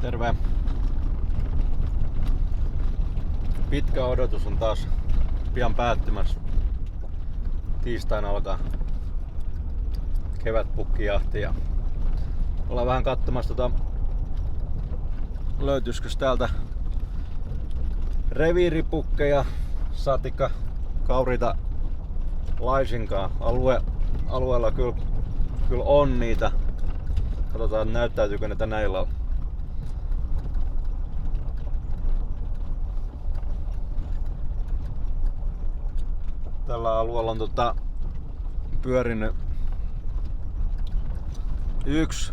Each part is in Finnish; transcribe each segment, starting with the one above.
Terve! Pitkä odotus on taas pian päättymässä. Tiistaina alkaa kevätpukkijahti ja ollaan vähän katsomassa löytyisikö täältä reviiripukkeja, saatikka kaurita laisinkaan. Alueella kyllä on niitä. Katsotaan näyttäytyykö ne tänä illalla. Tällä alueella on pyörinyt yksi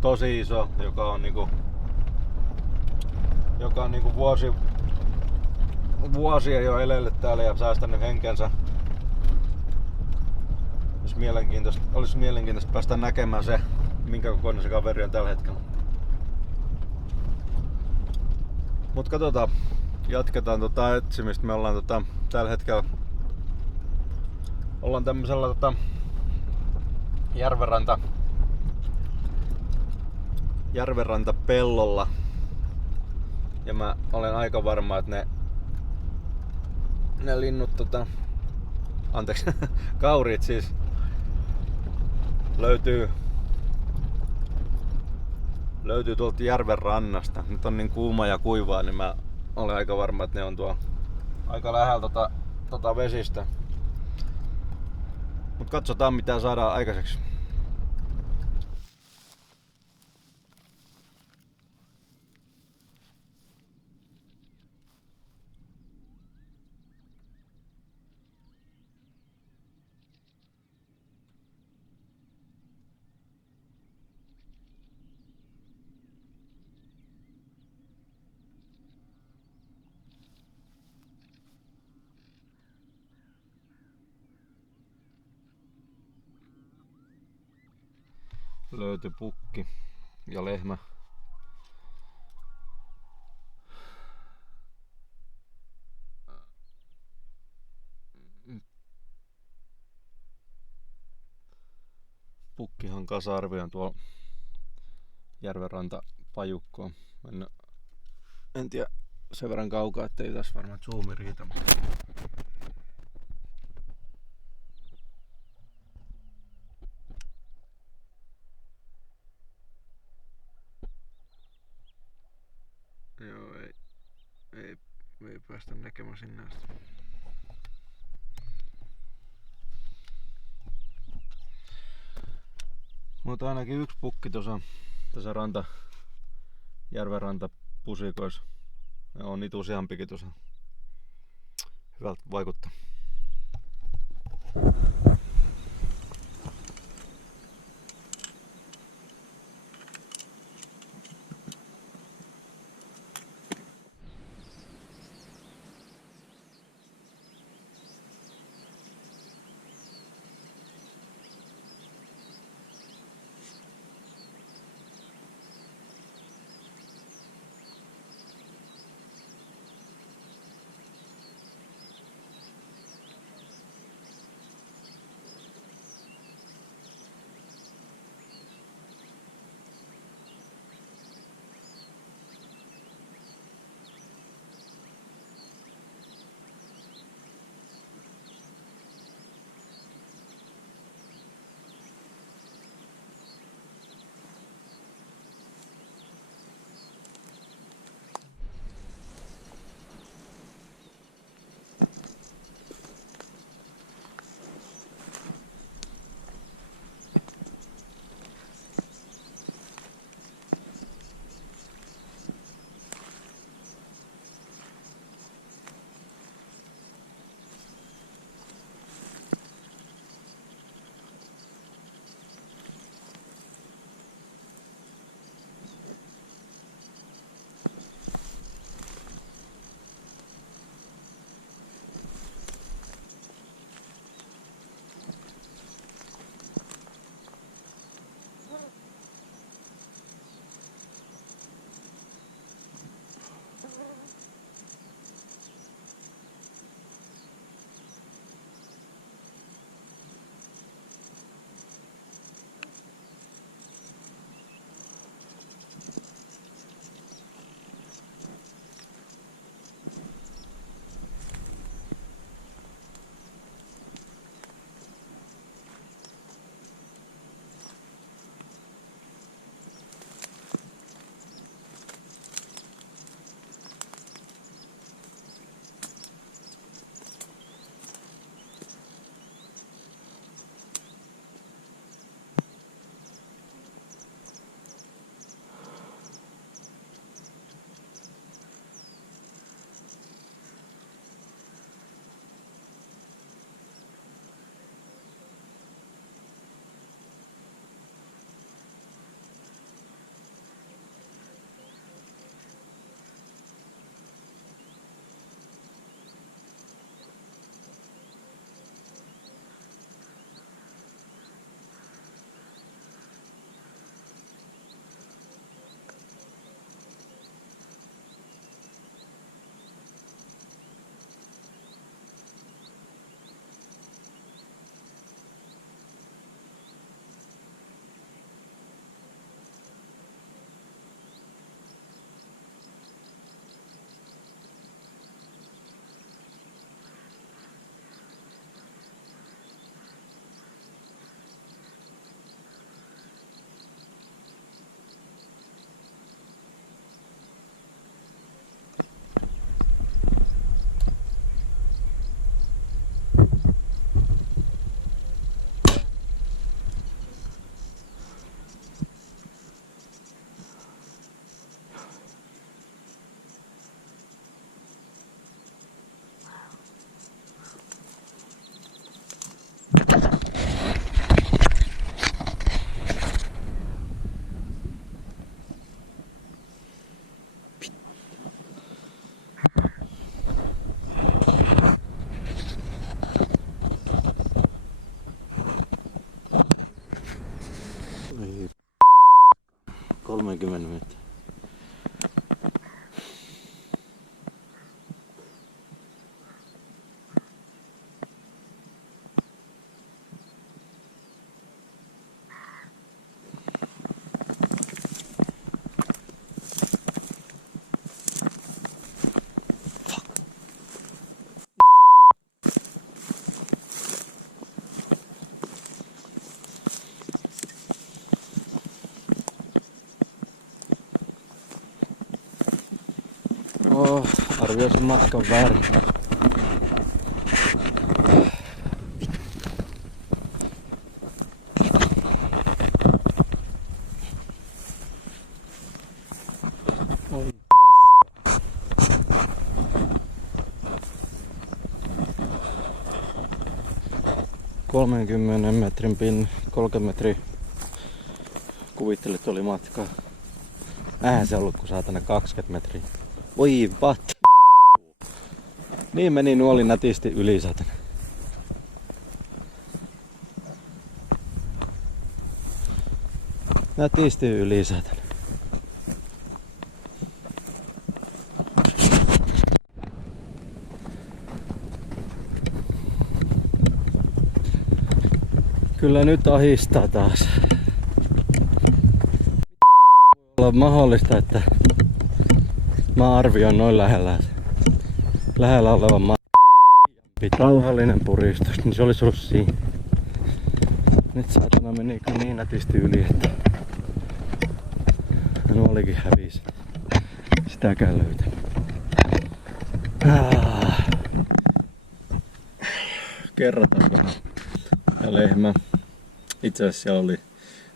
tosi iso, joka on vuosia jo elelle täällä ja säästänyt henkensä. Olisi mielenkiintoista päästä näkemään se, minkä kokoinen se kaveri on tällä hetkellä. Mut katsotaan, jatketaan etsimistä. Me ollaan tällä hetkellä tämmöisellä järvenrantapellolla. Ja mä olen aika varma, että ne linnut kaurit siis löytyy tuolta järven rannasta. Nyt on niin kuuma ja kuivaa, niin mä olen aika varma, että ne on tuolla aika lähellä vesistä. Mut katsotaan mitä saadaan aikaiseksi. Löytyi pukki ja lehmä. Pukkihan kasa-arvioon tuolla järvenranta pajukkoon. En tiedä sen verran kaukaa, ettei tässä varmaan zoomi riitä. Joo, ei päästä näkemään sinne asti. Mutta ainakin yksi pukki tuossa järvenranta pusikoissa. Ja on niitä useampikin tuossa. Hyvältä vaikuttaa. 30 metriä. Arvioisin matkan väärin. Oi paska. 30 metrin pin, 30 metriä. Kuvittelin, että oli matkaa. Eihän se ollut kuin saatana 20 metriä. Voi vat. Niin meni nuoli nätisti yli satana. Nätisti yli satana. Kyllä nyt ahistaa taas. Miten voi olla mahdollista, että mä arvioin noin lähellä olevan rauhallinen puristus, niin se olisi ollut siinä. Nyt saatana meni kyllä niin nätisti yli, että nuolikin hävisi. Sitäkään löytä. Kerrataan vähän. Ja lehmä. Itse asiassa siellä oli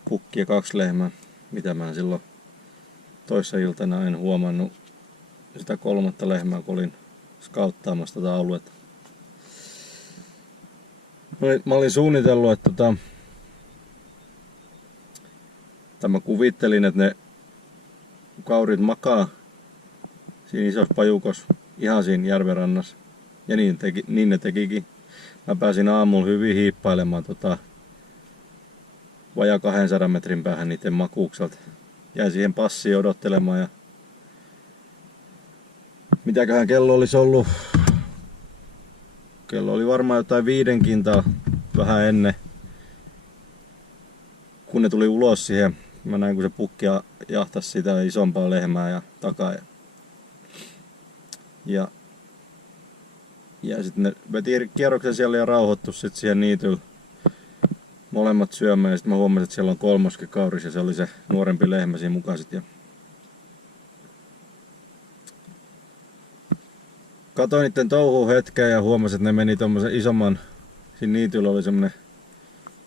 pukki ja 2 lehmää, mitä mä silloin toissa iltana en huomannut sitä 3. lehmää, kun olin skauttaamassa tätä aluetta. Mä olin suunnitellut, että mä kuvittelin, että ne kaurit makaa siinä isossa pajukossa ihan siinä järven rannassa. Ja niin ne tekikin. Mä pääsin aamulla hyvin hiippailemaan vajaa 200 metrin päähän niiden makuukselta. Jäin siihen passiin odottelemaan ja mitäköhän kello olisi ollut? Kello oli varmaan jotain 5 kintaa vähän ennen, kun ne tuli ulos siihen. Mä näin, kun se pukki jahtasi sitä isompaa lehmää ja takaa. Ja sitten ne veti kierroksen siellä ja rauhoittu sitten siihen niityllä molemmat syömään. Ja sitten mä huomasin, että siellä on 3. kauris ja se oli se nuorempi lehmä siinä mukaan sitten. Katoin niitten touhuun hetken ja huomasin, että ne meni tommosen isomman, siinä niityllä oli semmonen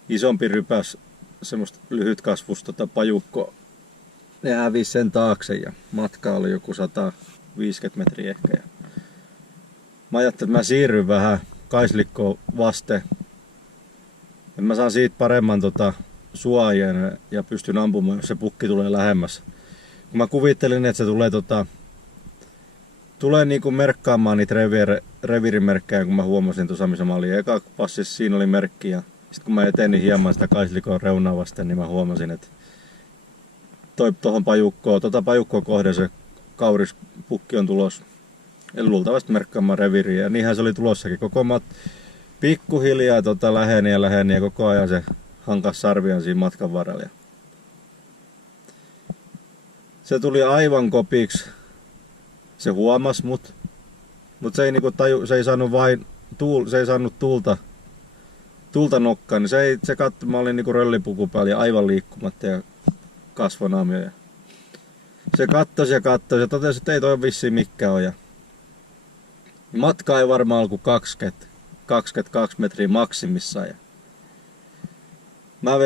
isompi rypäs, semmoista lyhytkasvusta pajukkoa. Ne hävisi sen taakse ja matka oli joku 150 metriä ehkä. Ja mä ajattelin, että mä siirryn vähän kaislikkoon vasten. Että mä saan siitä paremman suojan ja pystyn ampumaan, jos se pukki tulee lähemmäs. Kun mä kuvittelin, että se tulee niinku merkkaamaan niitä reviirimerkkejä, kun mä huomasin tuossa, missä mä olin. Eka passissa siinä oli merkki ja sitten kun mä etenin hieman sitä kaislikon reunaa vasten, niin mä huomasin, että tuohon pajukkoon kohden se kaurispukki on tulos. Eli luultavasti merkkaamaan reviiriä. Ja niinhän se oli tulossakin. Koko pikkuhiljaa läheni ja koko ajan se hankas sarviaan siinä matkan varrella. Se tuli aivan kopiksi. Se huomasi mut se ei niinku se ei saanut se ei saanut tulta nokkaan, niin se katsoi, mä olin niinku röllipuku päällä ja aivan liikkumatta ja kasvonaamio. Se kattosi ja totesi, että ei toi vissiin mikään ole. Matka ei varmaan ollut 22 metriä maksimissaan. Ja mä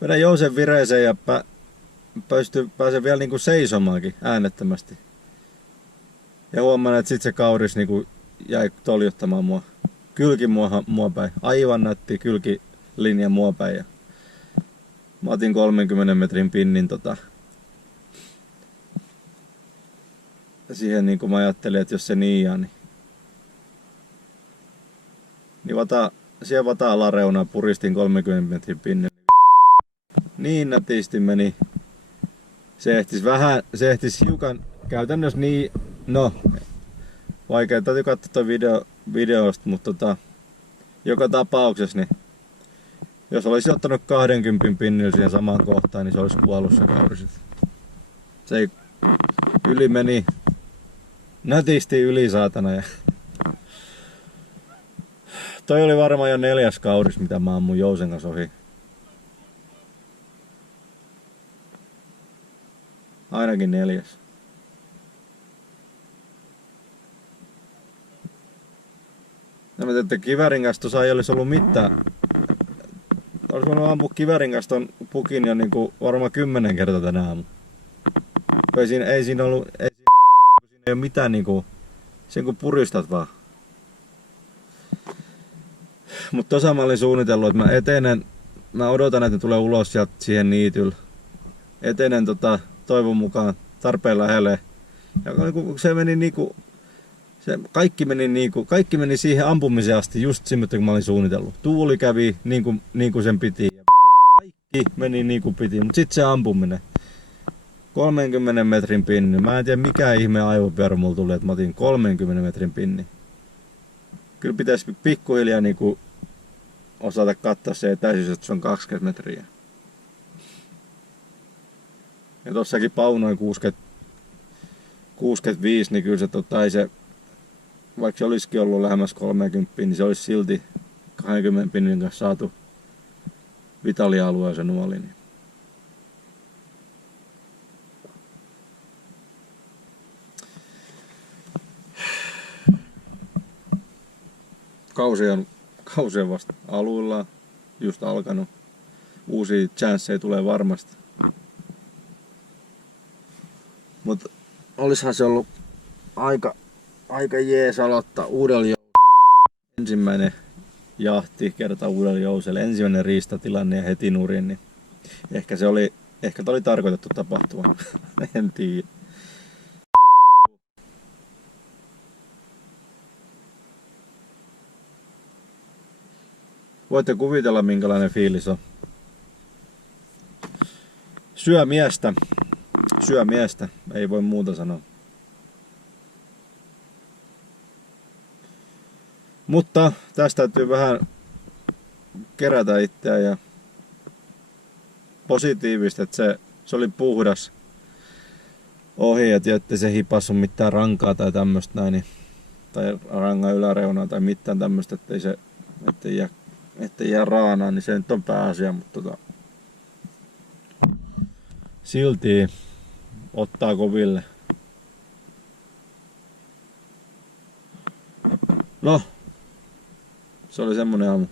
vedän jousen vireeseen ja pääsen vielä niinku seisomaankin äänettömästi. Ja huomaan, että sit se kauris niinku jäi toljottamaan mua. Kylki mua päin. Aivan nätti kylkilinja mua päin. Ja mä otin 30 metrin pinnin siihen niin kuin mä ajattelin, että jos se niiaa, niin siellä vataa alareunaa puristin 30 metrin pinnin. niin nätisti meni. Se ehtis hiukan käytännössä niin, no vaikea täytyy katsoa toi videosta, mutta joka tapauksessa niin jos olisi ottanut 20 pinnillä siihen samaan kohtaan, niin se olisi kuollut se kauris. Se ei, yli meni nätisti yli saatana. Ja toi oli varmaan jo 4. kauris, mitä mä ammun jousen kanssa ohi. Ainakin 4. No mä tiedän, että kiväärin kanssa tuossa ei olisi ollut mitään. Olisi voinut ampua kiväärin kanssa ton pukin jo niinku varmaan 10 kertaa tänä aamulla. Ei siinä ole mitään niinku, sen kun puristat vaan. Mutta tossa mä olin suunnitellut, että mä odotan, että ne tulee ulos sieltä siihen niitylle. Etenen toivon mukaan tarpeen lähelle. Ja se meni niinku, kaikki meni siihen ampumiseen asti just siinä, kun mä olin suunnitellut. Tuuli kävi niin kuin sen piti. Ja kaikki meni niin kuin piti, mutta sitten se ampuminen. 30 metrin pinni. Mä en tiedä mikä ihme aivopyörä mulla tuli, että mä otin 30 metrin pinni. Kyllä pitäisi pikkuhiljaa niinku osata katsoa se etäisyys, että se on 20 metriä. Ja tossakin paunoin 65, niin kyllä se vaikka se olisikin ollut lähemmäs 30, niin se olisi silti 20 pinnin kanssa saatu vitalia-alueen se nuoli. Kausi on vasta aluillaan, just alkanut. Uusia chanceja tulee varmasti. Mutta olisihan se ollut aika jees aloittaa uudella ensimmäinen jahti kerta uudella jousella, ensimmäinen riistatilanne ja heti nurin, niin ehkä tämä oli tarkoitettu tapahtumaan. En tiedä. Voitte kuvitella minkälainen fiilis on. Syö miestä, ei voi muuta sanoa. Mutta tästä täytyy vähän kerätä itseään ja positiivista, että se oli puhdas ohi, että se hipassu mitään rankaa tai tämmöstä näin, tai rangan yläreunaa tai mitään tämmöstä, ettei jää raanaa, niin se nyt on pääasia, mutta silti ottaa koville. No, se oli semmonen aamu.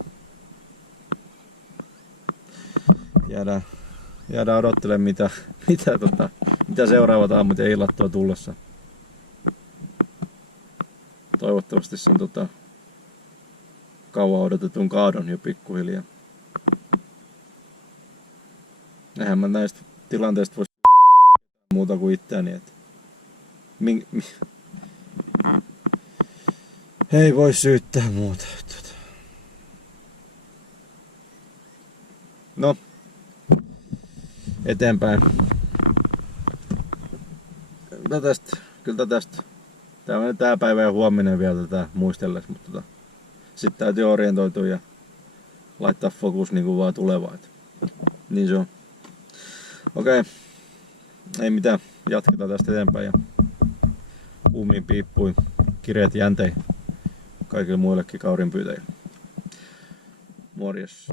Jäädään odottelemaan mitä seuraavat aamut ja illat tuo tullessa. Toivottavasti se on kauan odotetun kaadon jo pikkuhiljaa. Eihän mä näistä tilanteista voisi muuta kuin itseäni, että ei voi syyttää muuta. No, eteenpäin. Kyllä tästä. Tää päivä ja huominen vielä tätä muistellessa, mutta sitten täytyy orientoitua ja laittaa fokus niinku vaan tulevaan. Niin se on. Okei. Ei mitään. Jatketaan tästä eteenpäin ja kuumiin piippuin, kireet jäntei kaikille muillekin kaurinpyytäjille. Morjes.